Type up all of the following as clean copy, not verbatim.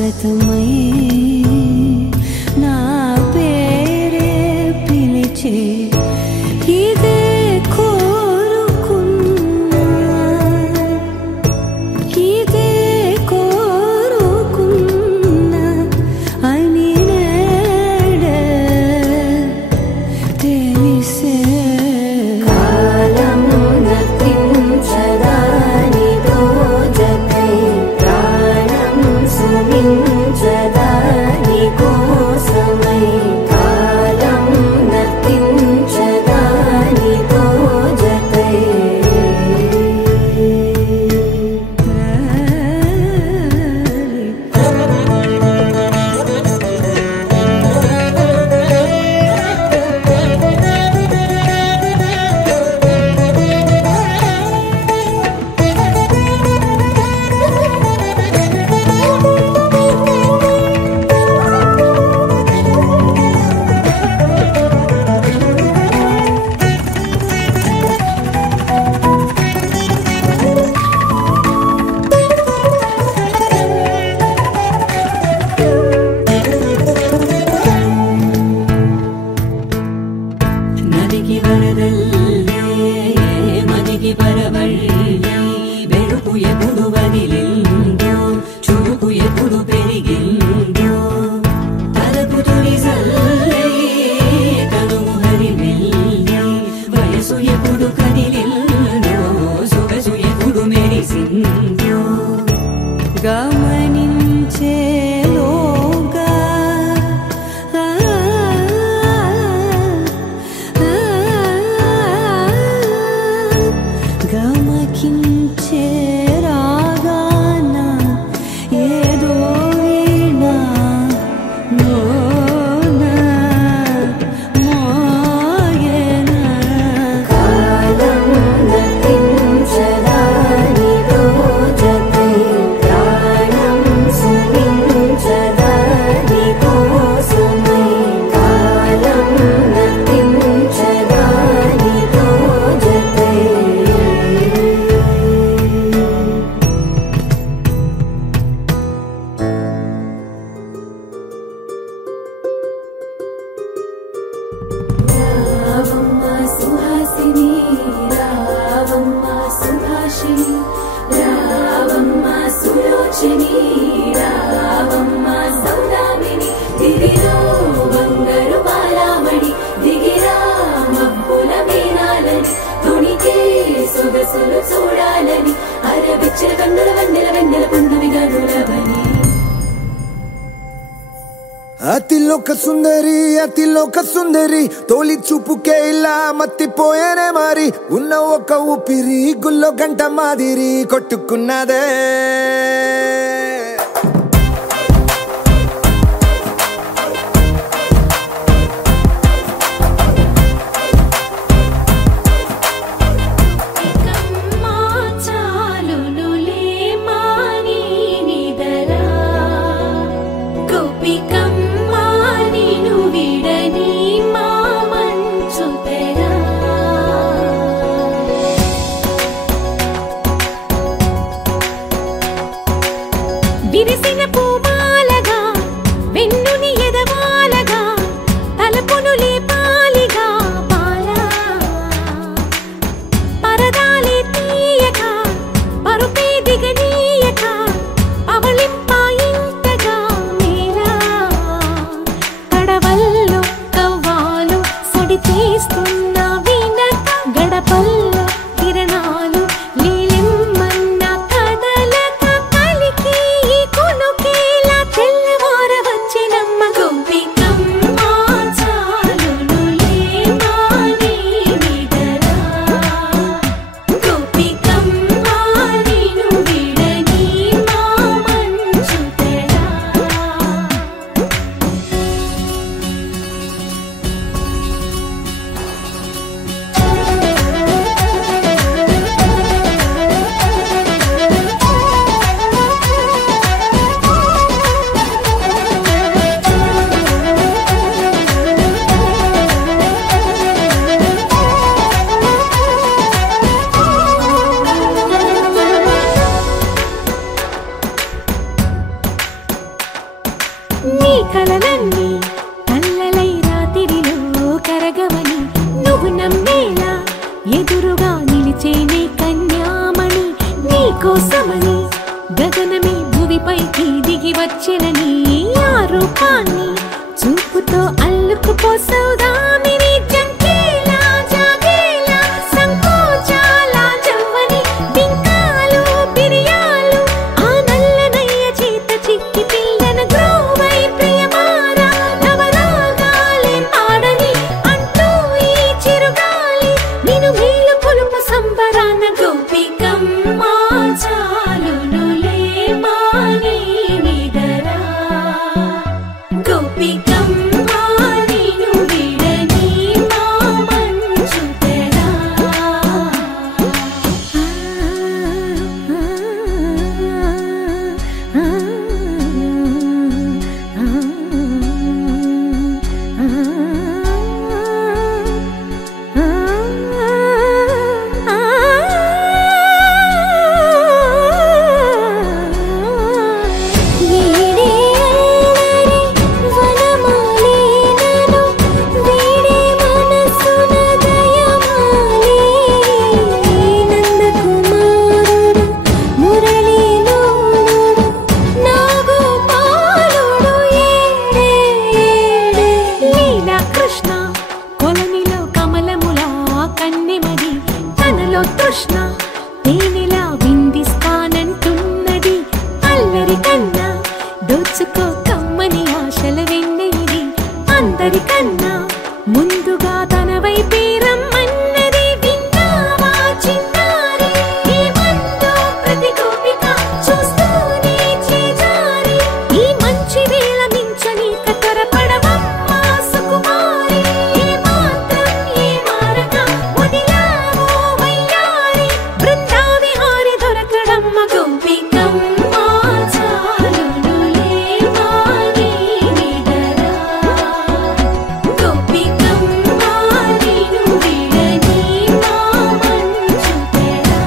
శాశ్వతమై నా పేరే పిలిచే ఇదే కోరుకున్నా ఇదే కోరుకున్నా అని నేడే తెలిసే కాలం నతించదాని దోజకై ప్రాణం సుమించదాని కోసమై కాలం నతించదాని దోజకై నదికి వరదల్లే మదికి పరవళ్ళే వెలుపు ఎప్పుడు వదిలిందో చురుకు ఎప్పుడు పెరిగిందో తలపు తొలి సల్లే తనువు హరివెల్లే వయసు ఎప్పుడు కదిలిందో సొగసు ఎప్పుడు మెరిసిందో గమనించేలోగా గమకించే రాగాన ఏదో వీణా మోన మోయన కాలం నతించదాని దోజకై ప్రాణం సుమించదాని కోసమై కాలం నతించదాని దోజకై రావమ్మ సుహాసిని రావమ్మ సుభాషిణి రావమ్మ సులోచని రావమ్మ సౌదామిని దిగిరో బంగారు బాలామణి దిగిరా మబ్బుల మేనాలని తుణికే సొగసులు చూడాలని అరవిచ్చల కన్నుల వెన్నెల వెన్నెల పున్నమి గనులవని అతిలోక సుందరి తోలి చూపుకే ఇలా మత్తిపోయేనే మారి ఉన్న ఒక ఊపిరి గుల్లో గంట మాదిరి కొట్టుకున్నదే కోసమని గగనమే భూమిపైకి దిగి వచ్చెనని ఆ రూపాన్ని చూపుతో అల్లుకుపోసౌదామిని జంకేలా జాగేలా సంకోచాల జవ్వని బింకాలు బిరియాలు ఆ నల్లనయ్య చేత చిక్కి పిల్లన గ్రోవై ప్రియమారా నవరాగాలే పాడని అంటూ ఈ చిరుగాలి నిన్ను మేలు కొలుపు సంబరాన గోపికమ్మ చాలునులే మాని విడరా గోపికమ్మ నిన్ను విడని మా మంచు తెరా తృష్ణ తేనెలా విందిస్తానంటున్నది అల్లరి కన్నా దోచుకో కమ్మని ఆశల వెన్నెయిది అందరికన్నా ముందుగా తన వైపే రమ్మన్నది విన్నావా చిన్నారి ఏమందో ప్రతి గోపిక చూస్తూనే చేజారి ఈ మంచి వేళ మించని కతరపడవమ్మ సుకుమారి ఏ మాత్రం ఏ మారక వదిలావో వయ్యారి బృందావిహారి దొరకడమ్మ గోపికమ్మ చాలునులే మాని విడరా గోపికమ్మ నిన్ను విడని మా మంచు తెరా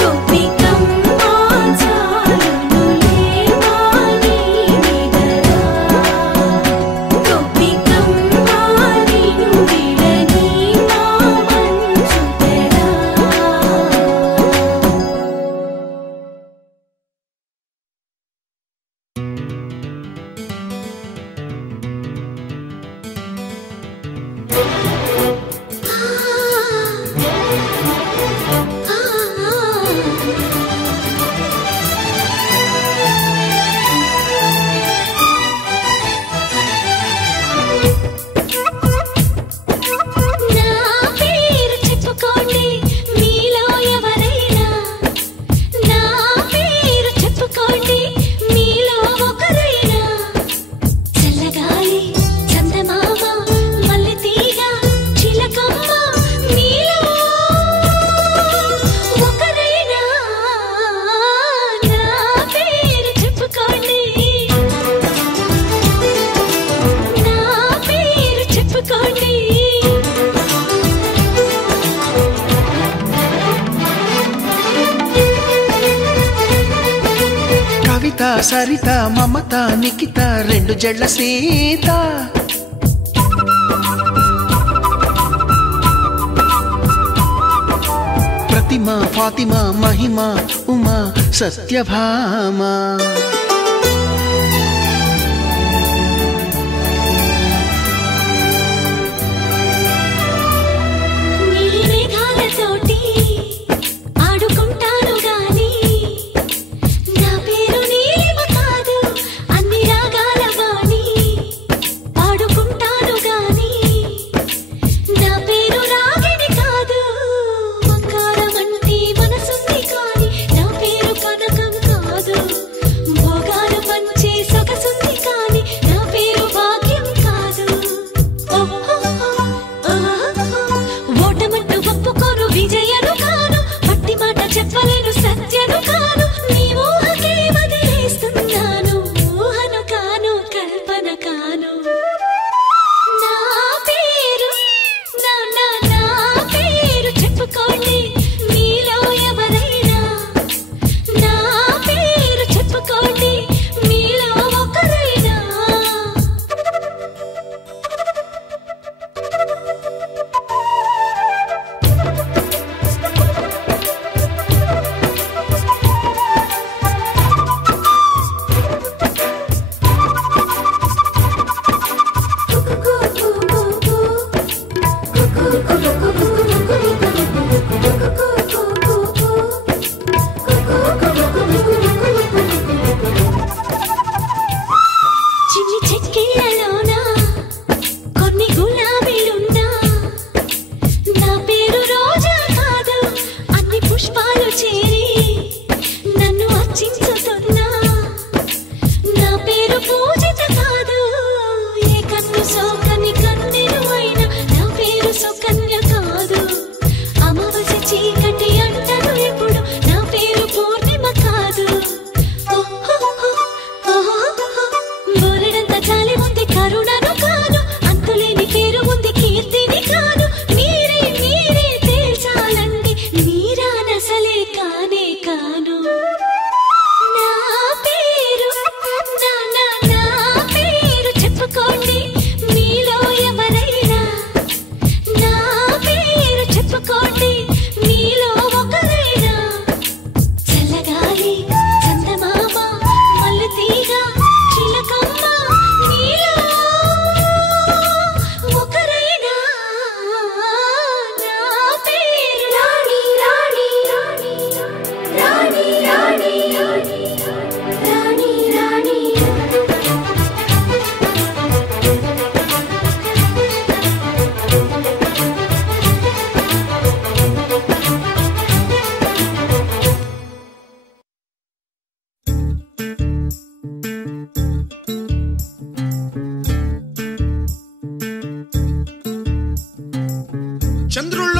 గోపికమ్మ చాలునులే మాని విడరా గోపికమ్మ నిన్ను విడని మా మంచు తెరా నా పేరు చెప్పుకోండి మీలో ఎవరైనా నా పేరు చెప్పుకోండి మీలో ఒకరైనా చల్లగాలి చందమామ మల్లె తీగ చిలకమ్మ మీలో ఒకరైనా నా పేరు చెప్పుకోండి నా పేరు చెప్పుకోండి కవిత సరిత మమత నిఖిత రెండు జడ్ల సీత ప్రతిమ ఫాతిమ మహిమ ఉమా సత్యభామ నీలి మేఘాలతోటి ఆడుకుంటాను గాని నా పేరు నీలిమ కాదు అన్ని రాగాల వాణి పాడుకుంటాను గాని నా పేరు రాగిణి కాదు బంగారం అంటే మనసుంది కాని నా పేరు కనకం కాదు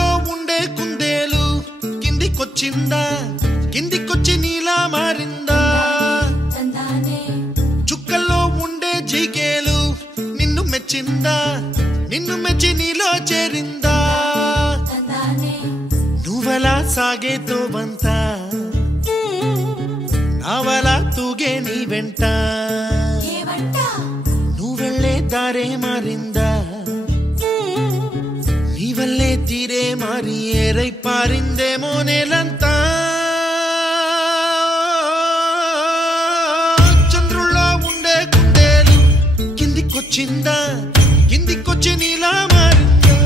చుక్కల్లో ఉండే కుందేలు కిందికొచ్చిందా కిందికొచ్చి నీలా మారిందా చుక్కల్లో ఉండే జిగేలు నిన్ను మెచ్చిందా నిన్ను మెచ్చి నీలో చేరిందా నువ్వలా సాగేతో బంత నావలా తూగే నీ వెంట నువ్వెళ్ళే దారే మారిందా నీ వల్లే తీరే మారి ఏరై పారిందేమో నేలంతా చంద్రుల్లో ఉండే కుందేలు కిందికొచ్చిందా కిందికొచ్చి నీలా మారిందా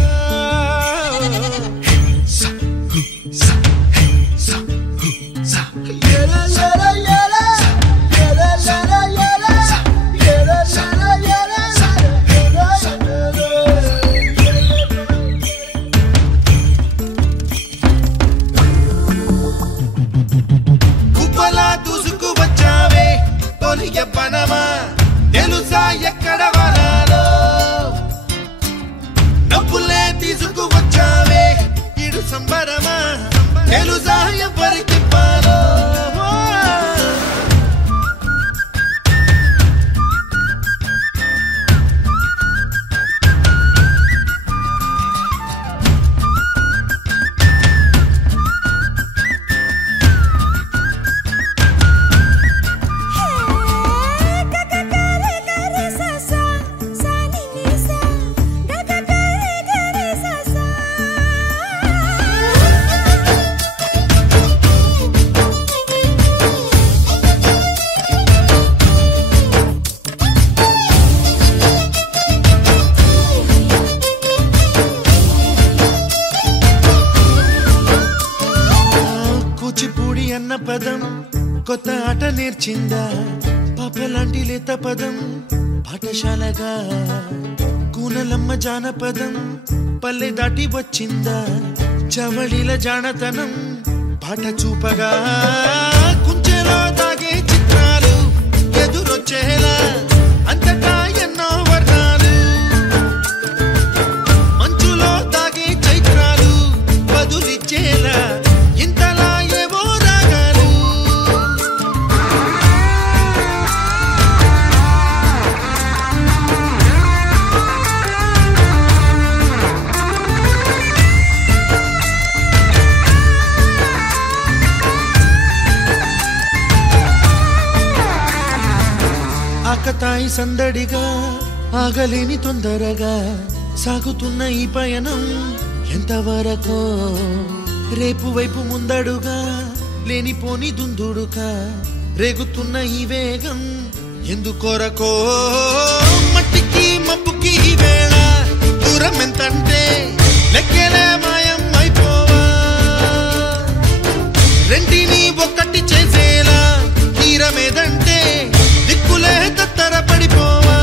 పనమా తెలుసా ఎక్కడ వరాలో డబ్బులే తీసుకువచ్చావే ఇడు సంబరమా తెలుసా ఎవరికి పాలో కూచిపూడి అన్న పదం కొత్త ఆట నేర్చిందా పాపలాంటి లేత పదం పాఠశాలగా కూనలమ్మ జానపదం పల్లె దాటి వచ్చిందా చవళిల జానతనం పాట చూపగా కుంచెలో దాగే చిత్రాలు ఎదురొచ్చేలా అంతటా ఎన్నో వర్ణాలు మంచులో దాగే చైత్రాలు బదులిచ్చేలా ఇంతలా ఏవో రాగాలు ఆకతాయి సందడిగా ఆగలేని తొందరగా సాగుతున్న ఈ పయనం ఎంతవరకో రేపు వైపు ముందడుగా లేనిపోని దుందుడుగా రేగుతున్న ఈ వేగం ఎందుకొరకో మట్టికి మబ్బుకి ఈ వేళ దూరం ఎంతంటే లెక్కలే మాయం అయిపోవా రెంటిని ఒక్కటి చేసేలా తీరమేదంటే దిక్కులే తత్తర పడిపోవా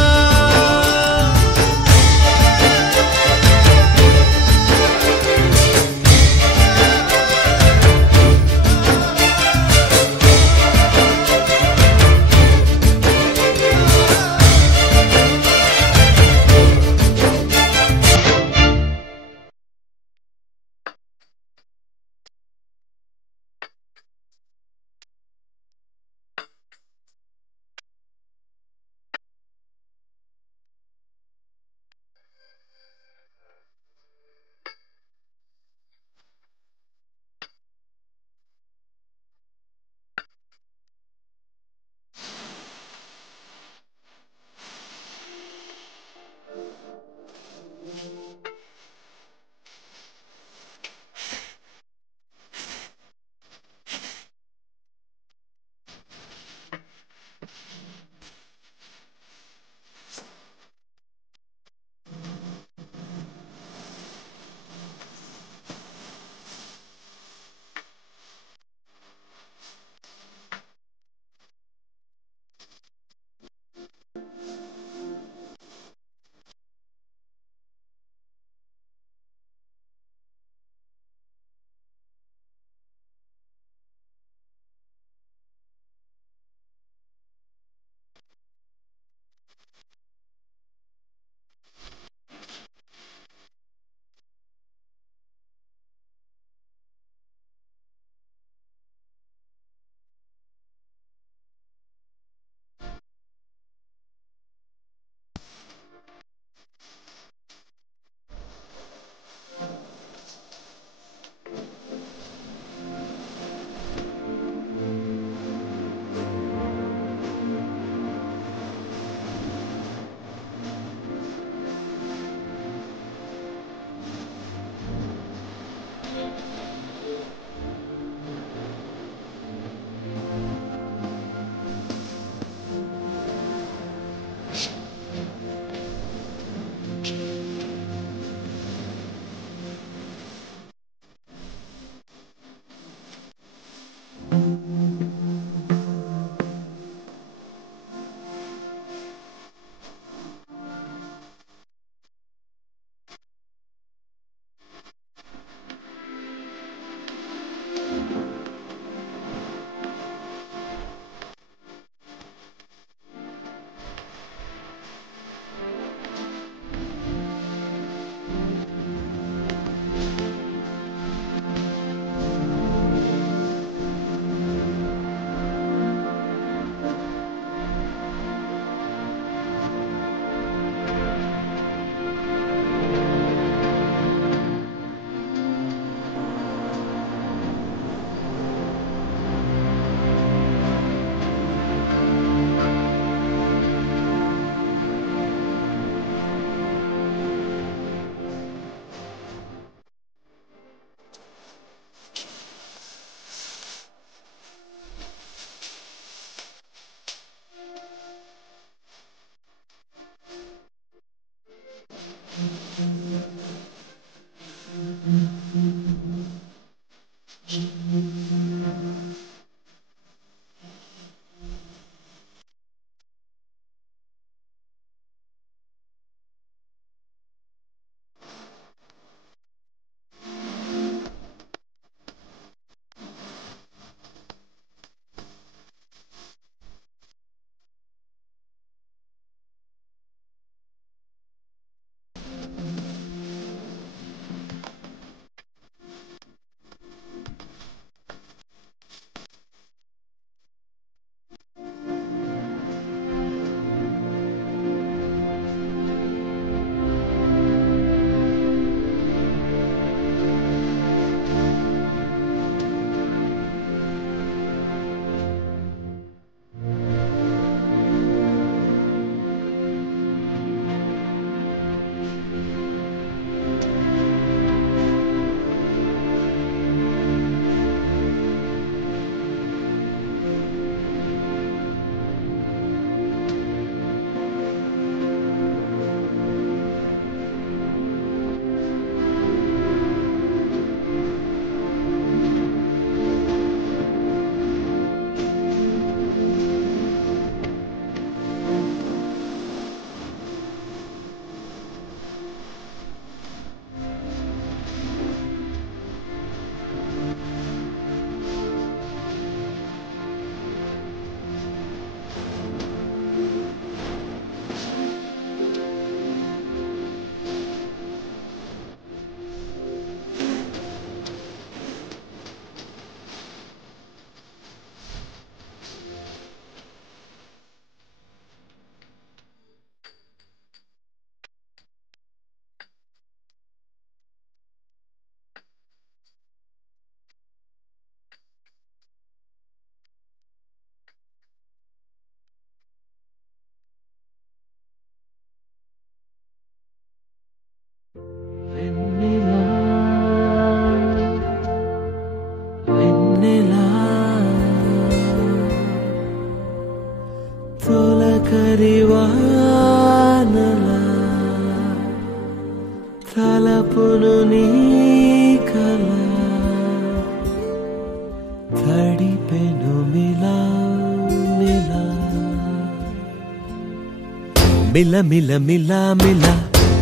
మిల మిల మిల మిల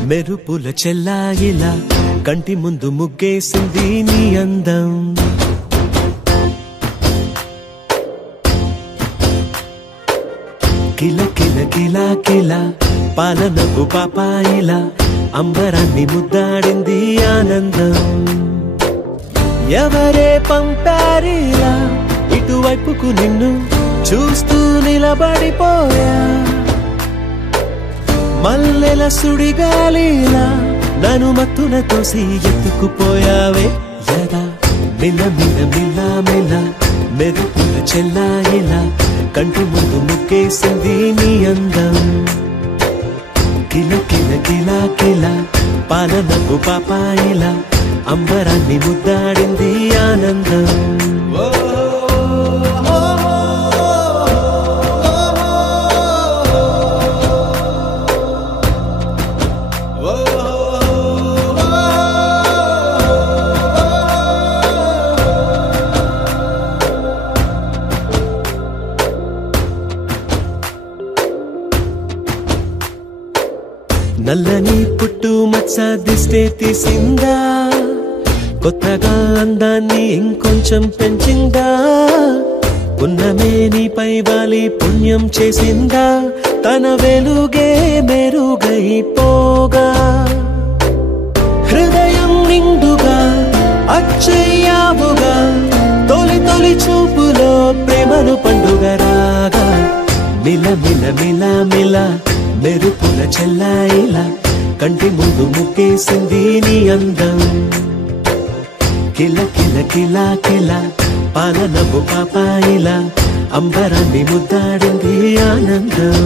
మెరుపుల చెల్లాయిలా కంటి ముందు ముగ్గేసింది నీ అందం కిల కిల కిల కిల పాలనపు పాపాయిలా అంబరాన్ని ముద్దాడింది ఆనందం ఎవరే పంపారిలా ఇటువైపుకు నిన్ను చూస్తూ నిలబడిపోయా మల్లెల సుడిగాలిలా నన్ను మత్తున తోసి ఎత్తుకుపోయావే యదా మిల మిల మిల మిల మెరుపుల చెల్లాయిలా కంటి ముందు ముగ్గేసింది నీ అందం కిల కిల కిల కిల పాలనపు పాపాయిలా అంబరాన్ని ముద్దాడింది ఆనందం నల్లని పుట్టు మచ్చ దిష్టే తీసిందా కొత్తగా అందాన్ని ఇంకొంచెం పెంచిందా ఉన్నమే నీపై వాలి పుణ్యం చేసిందా తన వెలుగే మెరుగైపోగా హృదయం నిండుగా అచ్చయ్యావుగా తొలి తొలి చూపులో ప్రేమను పండుగ రాగా మిల మిల మిల మిల మెరుపుల చెల్లాయిలా కంటి ముందు ముగ్గేసింది నీ అందం కిల కిల కిల కిల పాలనపు పాపాయిలా అంబరాన్ని ముద్దాడింది ఆనందం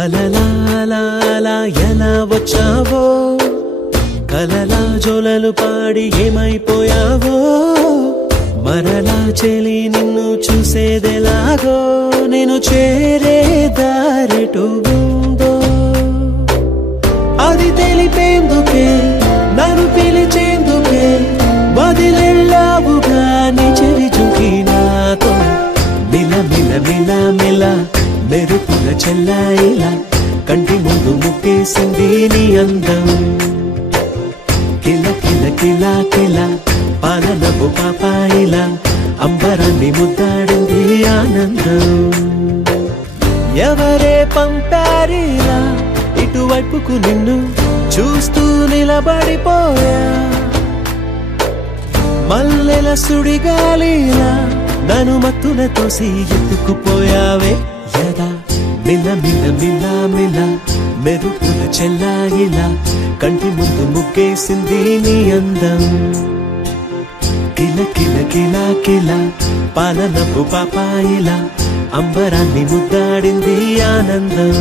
అలలా అలా అలా ఎలా వచ్చావో కలలా జోలలు పాడి ఏమైపోయావో మరలా చెలి నిన్ను చూసేదెలాగో నేను చేరే దారెటు ఉందో అది తెలిపేందుకే నన్ను పిలిచేందుకే వదిలెళ్ళావుగా నీ చెవి చుకి నాతో మిల మిల మిల మిల మెరుపుల చెల్లాయిలా కంటి ముందు ముగ్గేసింది నీ అందం కిల కిల కిల కిల పాలనపు పాపాయిలా అంబరాన్ని ముద్దాడింది ఆనందం ఎవరే పంపారిలా ఇటువైపుకు నిన్ను చూస్తూ నిలబడిపోయా మల్లెల సుడిగాలిలా నన్ను మత్తున తోసి ఎత్తుకుపోయావే యదా మిల మిల మిల మిల మెరుపుల చెల్లాయిలా కంటి ముందు ముగ్గేసింది నీ అందం కిల కిల కిల కిల పాలనపు పాపాయిలా అంబరాన్ని ముద్దాడింది ఆనందం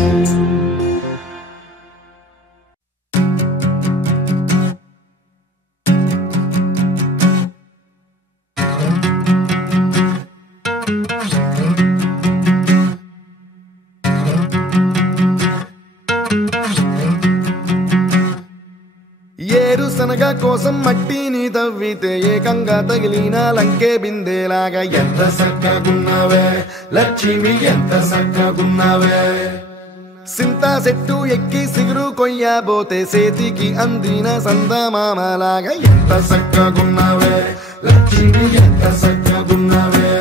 ఏరుశనగ కోసం మట్టిని తవ్వితే ఏకంగా తగిలిన లంకే బిందేలాగా ఎంత సక్కగున్నావే లక్ష్మి ఎంత సక్కగున్నావే సింతా చెట్టు ఎక్కి సిగురు కొయ్యబోతే చేతికి అందిన సందమామలాగా ఎంత సక్కగున్నావే లక్ష్మి ఎంత సక్కగున్నావే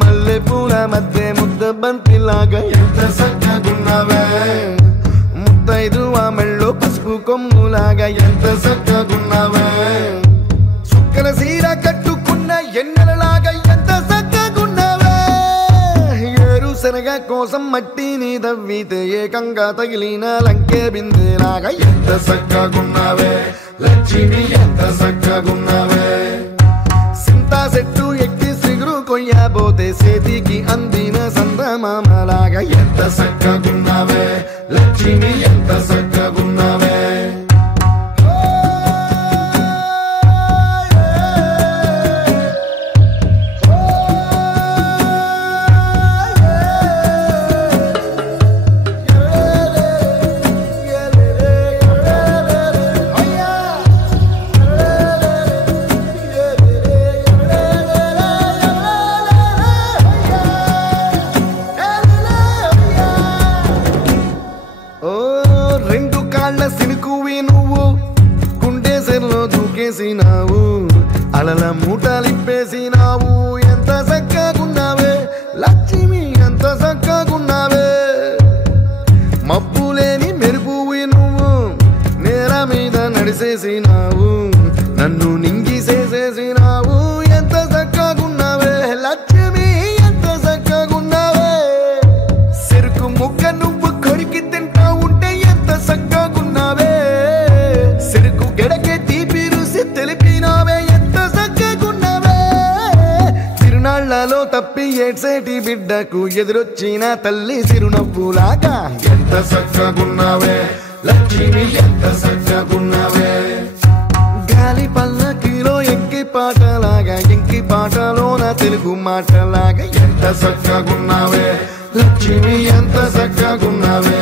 మల్లె పూల మధ్య ముద్ద బంతిలాగా ఎంత సక్కగున్నావే ముద్దైదు మెళ్ళో పసుపు కొమ్ములాగా ఎంత సక్కగున్నావే చుక్కల సీర కట్టుకున్న ఎన్నెలలాగా ఎంత సక్కగున్నావే ఏరుశనగ కోసం మట్టిని తవ్వితే ఏకంగా తగిలిన లంకే బిందేలాగా ఎంత సక్కగున్నావే లక్ష్మి ఎంత సక్కగున్నావే సింతా చెట్టు ఎక్కి సిగురు కొయ్యబోతే చేతికి అందిన సందమామలాగా ఎంత సక్క చేసినావు అలల మూటలిప్పేసినావు ఎంత చక్కగున్నావే లక్ష్మి ఎంత చక్కగున్నావే మబ్బులేని మెరుపువి నువ్వు నేల మీద నడిసేసినావు నన్ను నింగిసేసేసినావు ఎంత చక్కగున్నావే లక్ష్మి ఎంత చక్కగున్నావే చెరుకు ముక్క నువ్వు కొరికి తింటా ఉంటే ఎంత చక్కగున్నావే చెరుకు గెడకే తీపి రుసి తెలిపినావే ఎంత చక్కగున్నావే తిరునాళ్లలో తప్పి ఏడ్సేటి బిడ్డకు ఎదురొచ్చిన తల్లి చిరునవ్వులాగా ఎంత చక్కగున్నావే లక్ష్మి ఎంత చక్కగున్నావే గాలి పల్లకిలో ఎంకి పాటలాగా ఎంకి పాటలోన తెలుగు మాటలాగా ఎంత చక్కగున్నావే లక్ష్మి ఎంత చక్కగున్నావే